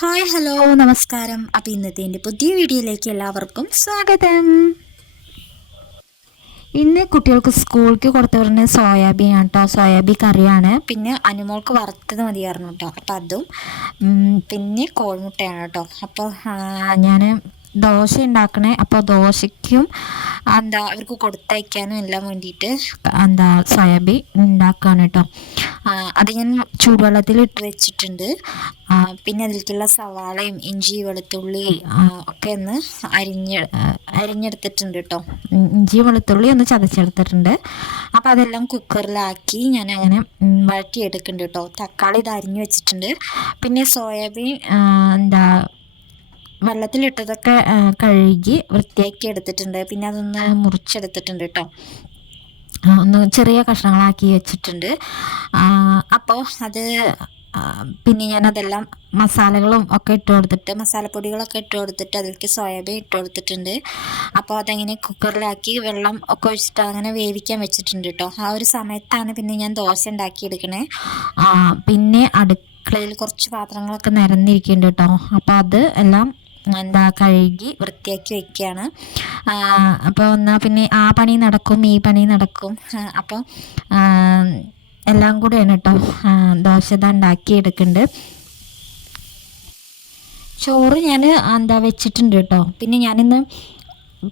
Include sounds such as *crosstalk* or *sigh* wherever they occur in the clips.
Hi hello നമസ്കാരം. അപ്പം ഇന്നത്തെ എന്റെ പുതിയ വീഡിയോയിലേക്ക് എല്ലാവർക്കും സ്വാഗതം. ഇന്ന് കുട്ടികൾക്ക് സ്കൂളിലേക്ക് കൊടുത്തു പറഞ്ഞ സോയാബീൻ ആണ് കേട്ടോ സോയാബീൻ കറിയാണ്. പിന്നെ അനുമോൾക്ക് വറുത്തത് മതിയായിരുന്നു കേട്ടോ അപ്പം അതും പിന്നെ കോഴിമുട്ടയാണ് കേട്ടോ അപ്പോൾ ഞാൻ ദോശ ഉണ്ടാക്കണേ അപ്പോൾ ദോശയ്ക്കും എന്താ അവർക്ക് കൊടുത്തയക്കാനും എല്ലാം വേണ്ടിയിട്ട് എന്താ സോയാബീൻ ഉണ്ടാക്കുകയാണ് കേട്ടോ അത് ഞാൻ ചൂടുവെള്ളത്തിൽ ഇട്ട് വെച്ചിട്ടുണ്ട്. പിന്നെ അതിലേക്കുള്ള സവാളയും ഇഞ്ചി വെളുത്തുള്ളി ഒക്കെ ഒന്ന് അരിഞ്ഞ് അരിഞ്ഞെടുത്തിട്ടുണ്ട് കേട്ടോ ഇഞ്ചി വെളുത്തുള്ളി ഒന്ന് ചതച്ചെടുത്തിട്ടുണ്ട്. അപ്പോൾ അതെല്ലാം കുക്കറിലാക്കി ഞാൻ അങ്ങനെ വഴറ്റിയെടുക്കുന്നുണ്ട് കേട്ടോ തക്കാളി ഇത് അരിഞ്ഞ് വെച്ചിട്ടുണ്ട്. പിന്നെ സോയാബീൻ എന്താ വെള്ളത്തിലിട്ടതൊക്കെ കഴുകി വൃത്തിയാക്കി എടുത്തിട്ടുണ്ട്. പിന്നെ അതൊന്ന് മുറിച്ചെടുത്തിട്ടുണ്ട് കേട്ടോ ഒന്ന് ചെറിയ കഷ്ണങ്ങളാക്കി വെച്ചിട്ടുണ്ട്. അപ്പോൾ അത് പിന്നെ ഞാൻ അതെല്ലാം മസാലകളും ഒക്കെ ഇട്ട് കൊടുത്തിട്ട് മസാലപ്പൊടികളൊക്കെ ഇട്ട് കൊടുത്തിട്ട് അതിലേക്ക് സോയാബീൻ ഇട്ട് കൊടുത്തിട്ടുണ്ട്. അപ്പോൾ അതങ്ങനെ കുക്കറിലാക്കി വെള്ളം ഒക്കെ ഒഴിച്ചിട്ട് അങ്ങനെ വേവിക്കാൻ വെച്ചിട്ടുണ്ട് കേട്ടോ ആ ഒരു സമയത്താണ് പിന്നെ ഞാൻ ദോശ ഉണ്ടാക്കിയെടുക്കണേ. എടുക്കണേ പിന്നെ അടുക്കളയിൽ കുറച്ച് പാത്രങ്ങളൊക്കെ നിരന്നിരിക്കുന്നുണ്ട് കേട്ടോ അപ്പോൾ അത് എല്ലാം എന്താ കഴുകി വൃത്തിയാക്കി വെക്കുകയാണ് അപ്പോൾ എന്നാൽ പിന്നെ ആ പണി നടക്കും ഈ പണി നടക്കും. അപ്പോൾ എല്ലാം കൂടെയാണ് കേട്ടോ ദോശ ഉണ്ടാക്കി എടുക്കുന്നുണ്ട് ചോറ് ഞാൻ എന്താ വെച്ചിട്ടുണ്ട് കേട്ടോ പിന്നെ ഞാനിന്ന്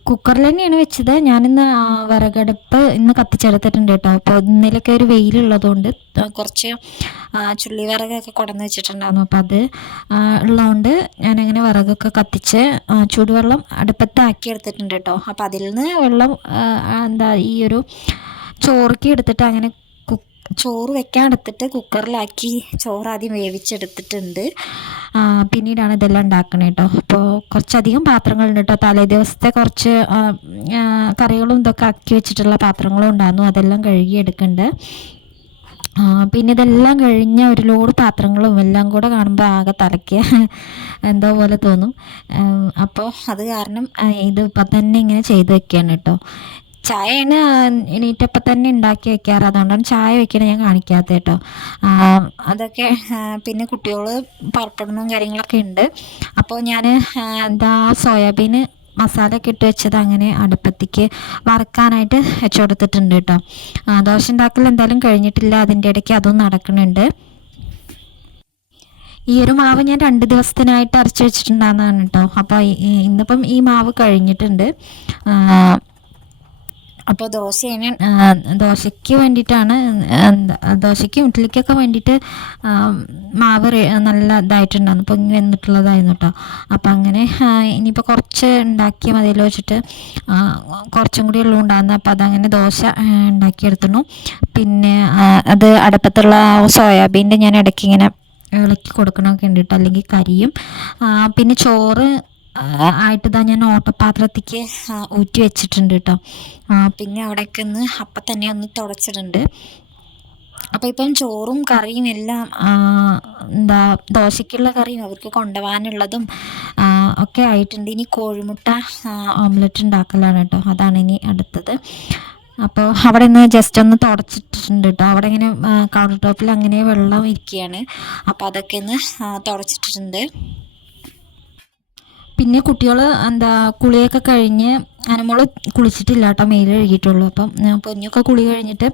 കുക്കറിൽ തന്നെയാണ് വെച്ചത്. ഞാനിന്ന് വിറകടുപ്പ് ഇന്ന് കത്തിച്ചെടുത്തിട്ടുണ്ട് കേട്ടോ. അപ്പോൾ ഇന്നലൊക്കെ ഒരു വെയിലുള്ളതുകൊണ്ട് കുറച്ച് ചുള്ളി വിറകൊക്കെ കുടന്ന് വെച്ചിട്ടുണ്ടായിരുന്നു. അപ്പോൾ അത് ഉള്ളതുകൊണ്ട് ഞാനങ്ങനെ വിറകൊക്കെ കത്തിച്ച് ചൂടുവെള്ളം അടുപ്പത്താക്കി എടുത്തിട്ടുണ്ട് കേട്ടോ. അപ്പോൾ അതിൽ നിന്ന് വെള്ളം എന്താ ഈ ഒരു ചോറുക്കി എടുത്തിട്ട് അങ്ങനെ ചോറ് വെക്കാൻ എടുത്തിട്ട് കുക്കറിലാക്കി ചോറ് ആദ്യം വേവിച്ചെടുത്തിട്ടുണ്ട് പിന്നീടാണ് ഇതെല്ലാം ഉണ്ടാക്കണേ കേട്ടോ അപ്പോൾ കുറച്ചധികം പാത്രങ്ങളുണ്ട് കേട്ടോ തലേ ദിവസത്തെ കുറച്ച് കറികളും ഇതൊക്കെ ആക്കി വെച്ചിട്ടുള്ള പാത്രങ്ങളും ഉണ്ടായിരുന്നു. അതെല്ലാം കഴുകി എടുക്കുന്നുണ്ട് പിന്നെ ഇതെല്ലാം കഴിഞ്ഞ ഒരു ലോഡ് പാത്രങ്ങളും എല്ലാം കൂടെ കാണുമ്പോൾ ആകെ തലയ്ക്ക് *laughs* എന്തോ പോലെ തോന്നും. അപ്പോൾ അത് കാരണം ഇത് ഇപ്പം തന്നെ ഇങ്ങനെ ചെയ്ത് വെക്കുകയാണ് കേട്ടോ ചായയാണ് എണീറ്റപ്പം തന്നെ ഉണ്ടാക്കി വെക്കാറ്. അതുകൊണ്ടാണ് ചായ വെക്കണേ ഞാൻ കാണിക്കാത്തത് കേട്ടോ. അതൊക്കെ പിന്നെ കുട്ടികൾ പുറപ്പെടുന്നതും കാര്യങ്ങളൊക്കെ ഉണ്ട് അപ്പോൾ ഞാൻ എന്താ സോയാബീന് മസാല ഒക്കെ ഇട്ട് വെച്ചത് അങ്ങനെ അടുപ്പത്തേക്ക് വറുക്കാനായിട്ട് വെച്ച് കൊടുത്തിട്ടുണ്ട് കേട്ടോ. ദോശ ഉണ്ടാക്കൽ എന്തായാലും കഴിഞ്ഞിട്ടില്ല. അതിന്റെ ഇടയ്ക്ക് അതും നടക്കുന്നുണ്ട് ഈ ഒരു മാവ് ഞാൻ രണ്ട് ദിവസത്തിനായിട്ട് അരച്ച് വെച്ചിട്ടുണ്ടാകുന്നതാണ് കേട്ടോ. അപ്പോൾ ഇന്നിപ്പം ഈ മാവ് കഴിഞ്ഞിട്ടുണ്ട്. അപ്പോൾ ദോശയാണ് ദോശയ്ക്ക് വേണ്ടിയിട്ടാണ് ദോശയ്ക്കും ഇഡ്ഡലിക്കൊക്കെ വേണ്ടിയിട്ട് മാവ് നല്ല ഇതായിട്ടുണ്ടായിരുന്നു. ഇങ്ങനെ വന്നിട്ടുള്ളതായിരുന്നു കേട്ടോ അപ്പോൾ അങ്ങനെ ഇനിയിപ്പോൾ കുറച്ച് ഉണ്ടാക്കിയ മതിയല്ലോ വെച്ചിട്ട് കുറച്ചും കൂടി ഉള്ളതുണ്ടായിരുന്നു അപ്പോൾ അതങ്ങനെ ദോശ ഉണ്ടാക്കിയെടുത്തിരുന്നു. പിന്നെ അത് അടുപ്പത്തുള്ള സോയാബീന്റെ ഞാൻ ഇടയ്ക്ക് ഇങ്ങനെ ഇളക്കി കൊടുക്കണമൊക്കെ ഉണ്ട് കേട്ടോ അല്ലെങ്കിൽ കരിയും. പിന്നെ ചോറ് ആയിട്ട് ഞാൻ ഓട്ടപാത്രത്തേക്ക് ഊറ്റി വെച്ചിട്ടുണ്ട് കേട്ടോ പിന്നെ അവിടേക്ക് ഒന്ന് അപ്പം തന്നെ ഒന്ന് തുടച്ചിട്ടുണ്ട്. അപ്പോൾ ഇപ്പം ചോറും കറിയും എല്ലാം എന്താ ദോശയ്ക്കുള്ള കറിയും അവർക്ക് കൊണ്ടുപോകാനുള്ളതും ഒക്കെ ആയിട്ടുണ്ട്. ഇനി കോഴിമുട്ട ഓംലെറ്റ് ഉണ്ടാക്കലാണ് കേട്ടോ അതാണ് ഇനി അടുത്തത്. അപ്പോൾ അവിടെ നിന്ന് ജസ്റ്റ് ഒന്ന് തുടച്ചിട്ടുണ്ട് കേട്ടോ അവിടെ ഇങ്ങനെ കൗണ്ടർ ടോപ്പിൽ അങ്ങനെ വെള്ളം ഇരിക്കുകയാണ് അപ്പോൾ അതൊക്കെ ഒന്ന് ആ, തുടച്ചിട്ടിട്ടുണ്ട് പിന്നെ കുട്ടികൾ എന്താ കുളിയൊക്കെ കഴിഞ്ഞ് അനമോൾ കുളിച്ചിട്ടില്ല കേട്ടോ മെയിൽ കഴുകിയിട്ടുള്ളൂ. അപ്പം പൊന്നൊക്കെ കുളി കഴിഞ്ഞിട്ട്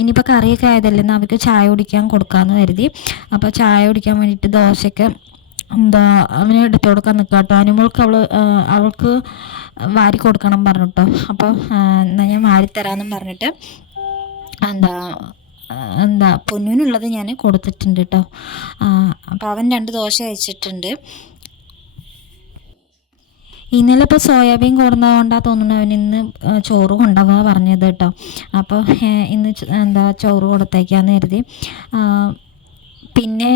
ഇനിയിപ്പോൾ കറിയൊക്കെ ആയതല്ലേ എന്നാൽ അവർക്ക് ചായ കുടിക്കാൻ കൊടുക്കാമെന്ന് കരുതി. അപ്പോൾ ചായ കുടിക്കാൻ വേണ്ടിയിട്ട് ദോശയ്ക്ക് എന്താ അവനെ എടുത്ത് കൊടുക്കാൻ നിൽക്കുക കേട്ടോ. അനുമോൾക്ക് അവൾ അവൾക്ക് വാരി കൊടുക്കണം പറഞ്ഞു അപ്പോൾ എന്നാൽ ഞാൻ വാരി തരാമെന്നും പറഞ്ഞിട്ട് എന്താ എന്താ പൊന്നുവിനുള്ളത് ഞാൻ കൊടുത്തിട്ടുണ്ട് കേട്ടോ. അപ്പോൾ അവൻ രണ്ട് ദോശ അയച്ചിട്ടുണ്ട് ഇന്നലെ ഇപ്പോൾ സോയാബീൻ കൊണ്ടാ തോന്നുന്നു. അവൻ ഇന്ന് ചോറ് കൊണ്ടുപോകാൻ പറഞ്ഞത് കേട്ടോ. അപ്പോൾ ഇന്ന് എന്താ ചോറ് കൊടുത്തേക്കാന്ന് കരുതി. പിന്നെ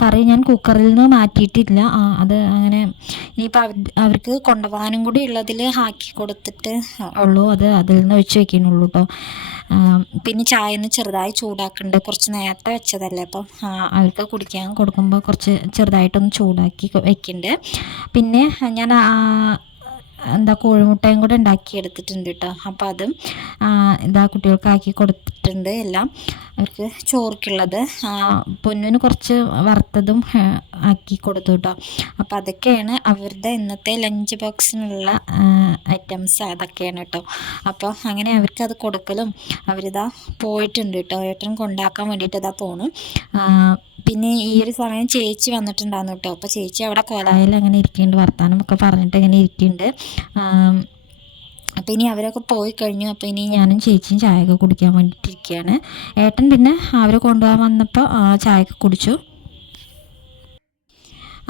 കറി ഞാൻ കുക്കറിൽ നിന്ന് മാറ്റിയിട്ടില്ല. അത് അങ്ങനെ ഇനിയിപ്പോൾ അവർ അവർക്ക് കൊണ്ടുപോകാനും കൂടി ഉള്ളതിൽ ആക്കി കൊടുത്തിട്ട് ഉള്ളൂ. അത് അതിൽ നിന്ന് വെച്ച് വെക്കുന്നുള്ളൂ കേട്ടോ പിന്നെ ചായ ഒന്ന് ചെറുതായി ചൂടാക്കുന്നുണ്ട് കുറച്ച് നേരത്തെ വെച്ചതല്ലേ അപ്പം. അവർക്ക് കുടിക്കാൻ കൊടുക്കുമ്പോൾ കുറച്ച് ചെറുതായിട്ടൊന്ന് ചൂടാക്കി വെക്കുന്നുണ്ട് പിന്നെ ഞാൻ എന്താ കോഴിമുട്ടയും കൂടെ ഉണ്ടാക്കി എടുത്തിട്ടുണ്ട് കേട്ടോ. അപ്പോൾ അതും എന്താ കുട്ടികൾക്ക് ആക്കി കൊടുത്തിട്ടുണ്ട് എല്ലാം. അവർക്ക് ചോർക്കുള്ളത് പൊന്നിന് കുറച്ച് വറുത്തതും ആക്കി കൊടുത്തു കേട്ടോ. അപ്പോൾ അതൊക്കെയാണ് അവരുടെ ഇന്നത്തെ ലഞ്ച് ബോക്സിനുള്ള ഐറ്റംസ് അതൊക്കെയാണ് കേട്ടോ. അപ്പോൾ അങ്ങനെ അവർക്ക് അത് കൊടുക്കലും അവരിതാ പോയിട്ടുണ്ട് കേട്ടോ. ഏട്ടൻ കൊണ്ടാക്കാൻ വേണ്ടിയിട്ട് ഇതാ പോണു പിന്നെ ഈ ഒരു സമയം ചേച്ചി വന്നിട്ടുണ്ടായിരുന്നു കേട്ടോ. അപ്പോൾ ചേച്ചി അവിടെ കോലായിൽ അങ്ങനെ ഇരിക്കുന്നുണ്ട്. വർത്താനം ഒക്കെ പറഞ്ഞിട്ട് അങ്ങനെ ഇരിക്കുന്നുണ്ട്. അപ്പോൾ ഇനി അവരൊക്കെ പോയി കഴിഞ്ഞു. അപ്പോൾ ഇനി ഞാനും ചേച്ചിയും ചായയൊക്കെ കുടിക്കാൻ വേണ്ടിയിട്ടിരിക്കുകയാണ് ഏട്ടൻ പിന്നെ അവരെ കൊണ്ടുപോകാൻ വന്നപ്പോൾ ചായ ചായയൊക്കെ കുടിച്ചു.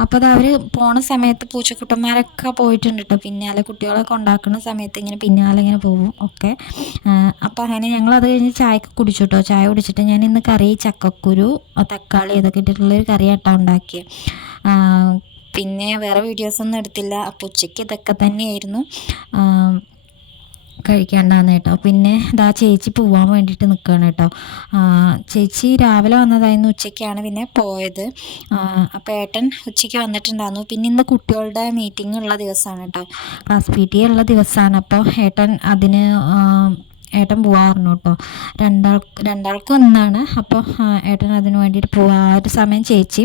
അപ്പോൾ അത് അവർ പോണ സമയത്ത് പൂച്ചക്കുട്ടന്മാരൊക്കെ പോയിട്ടുണ്ട് കേട്ടോ പിന്നാലെ കുട്ടികളൊക്കെ ഉണ്ടാക്കുന്ന സമയത്ത് ഇങ്ങനെ പിന്നാലെ ഇങ്ങനെ പോകും ഒക്കെ. അപ്പോൾ അങ്ങനെ ഞങ്ങൾ അത് കഴിഞ്ഞ് ചായക്ക് കുടിച്ചു കേട്ടോ ചായ കുടിച്ചിട്ട് ഞാൻ ഇന്ന് കറി ചക്കക്കുരു തക്കാളി ഇതൊക്കെ ഇട്ടിട്ടുള്ളൊരു കറി ആട്ടാ ഉണ്ടാക്കിയത് പിന്നെ വേറെ വീഡിയോസൊന്നും എടുത്തില്ല. അപ്പോൾ ഉച്ചയ്ക്ക് ഇതൊക്കെ തന്നെയായിരുന്നു. കഴിക്കാണ്ടാന്ന് കേട്ടോ. പിന്നെ ഇതാ ചേച്ചി പോവാൻ വേണ്ടിയിട്ട് നിൽക്കുകയാണ് കേട്ടോ. ചേച്ചി രാവിലെ വന്നതായിരുന്നു ഉച്ചയ്ക്കാണ് പിന്നെ പോയത്. അപ്പോൾ ഏട്ടൻ ഉച്ചയ്ക്ക് വന്നിട്ടുണ്ടായിരുന്നു. പിന്നെ ഇന്ന് കുട്ടികളുടെ മീറ്റിംഗ് ഉള്ള ദിവസമാണ് കേട്ടോ. ക്ലാസ് പി ടി ഉള്ള ദിവസമാണ് അപ്പോൾ ഏട്ടൻ അതിന് ഏട്ടൻ പോവാറുണ്ട് കേട്ടോ. രണ്ടാൾ രണ്ടാൾക്കും ഒന്നാണ്. അപ്പോൾ ഏട്ടൻ അതിന് വേണ്ടിയിട്ട് പോവാ. ആ ഒരു സമയം ചേച്ചി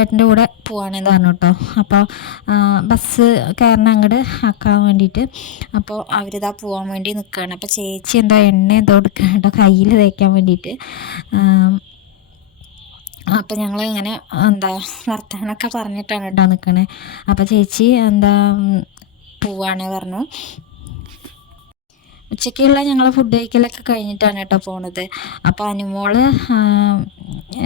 ഏട്ടന്റെ കൂടെ പോവാണെന്ന് പറഞ്ഞു കേട്ടോ. അപ്പോൾ ബസ് കയറണം അങ്ങോട്ട് ആക്കാൻ വേണ്ടിയിട്ട് അപ്പോൾ അവരിതാ പോകാൻ വേണ്ടി നിൽക്കുകയാണ് അപ്പോൾ ചേച്ചി എന്തോ എണ്ണ എന്തോ എടുക്കണം കേട്ടോ കയ്യിൽ തേക്കാൻ വേണ്ടിയിട്ട്. അപ്പം ഞങ്ങൾ ഇങ്ങനെ എന്താ വർത്തമാനമൊക്കെ പറഞ്ഞിട്ടാണ് കേട്ടോ നിൽക്കണേ അപ്പോൾ ചേച്ചി എന്താ പോവാണ് പറഞ്ഞു. ഉച്ചയ്ക്കുള്ള ഞങ്ങൾ ഫുഡ് കഴിക്കലൊക്കെ കഴിഞ്ഞിട്ടാണ് കേട്ടോ പോണത്. അപ്പോൾ അനുമോൾ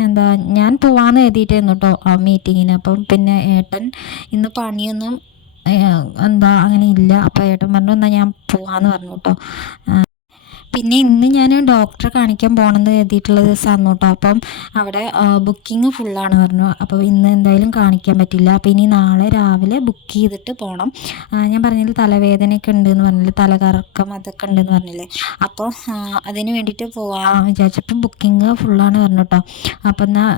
എന്താ ഞാൻ പോവാന്ന് എഴുതിയിട്ടായിരുന്നു കേട്ടോ ആ മീറ്റിങ്ങിന് അപ്പം പിന്നെ ഏട്ടൻ ഇന്ന് പണിയൊന്നും എന്താ അങ്ങനെ ഇല്ല. അപ്പോൾ ഏട്ടൻ പറഞ്ഞു എന്നാൽ ഞാൻ പോവാന്ന് പറഞ്ഞു കേട്ടോ. പിന്നെ ഇന്ന് ഞാൻ ഡോക്ടറെ കാണിക്കാൻ പോകണമെന്ന് എഴുതിയിട്ടുള്ള ദിവസമാണ് കേട്ടോ അപ്പം അവിടെ ബുക്കിംഗ് ഫുള്ളാണ് പറഞ്ഞു. അപ്പോൾ ഇന്ന് എന്തായാലും കാണിക്കാൻ പറ്റില്ല. അപ്പോൾ ഇനി നാളെ രാവിലെ ബുക്ക് ചെയ്തിട്ട് പോകണം ഞാൻ പറഞ്ഞില്ല തലവേദനയൊക്കെ ഉണ്ടെന്ന് പറഞ്ഞില്ല തലകറക്കം അതൊക്കെ ഉണ്ടെന്ന് പറഞ്ഞില്ലേ. അപ്പോൾ അതിന് വേണ്ടിയിട്ട് പോവാൻ വിചാരിച്ചപ്പം ബുക്കിംഗ് ഫുള്ളാണ് പറഞ്ഞു കേട്ടോ അപ്പം എന്നാൽ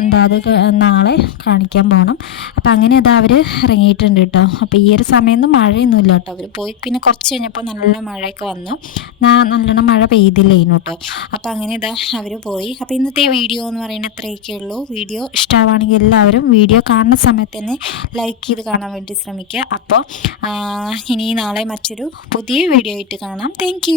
എന്താ അത് നാളെ കാണിക്കാൻ പോകണം അപ്പോൾ അങ്ങനെ അത് അവർ ഇറങ്ങിയിട്ടുണ്ട് കേട്ടോ അപ്പോൾ ഈ ഒരു സമയമൊന്നും മഴയൊന്നുമില്ല കേട്ടോ അവർ പോയി പിന്നെ കുറച്ച് കഴിഞ്ഞപ്പോൾ നല്ല മഴയൊക്കെ വന്നു. നല്ലോണം മഴ പെയ്തില്ലേനു കേട്ടോ അപ്പോൾ അങ്ങനെ ഇതാ അവർ പോയി. അപ്പോൾ ഇന്നത്തെ വീഡിയോ എന്ന് പറയുന്നത് അത്രയൊക്കെ ഉള്ളൂ. വീഡിയോ ഇഷ്ടമാണെങ്കിൽ എല്ലാവരും വീഡിയോ കാണുന്ന സമയത്ത് തന്നെ ലൈക്ക് ചെയ്ത് കാണാൻ വേണ്ടി ശ്രമിക്കുക. അപ്പോൾ ഇനി നാളെ മറ്റൊരു പുതിയ വീഡിയോ ആയിട്ട് കാണാം. താങ്ക്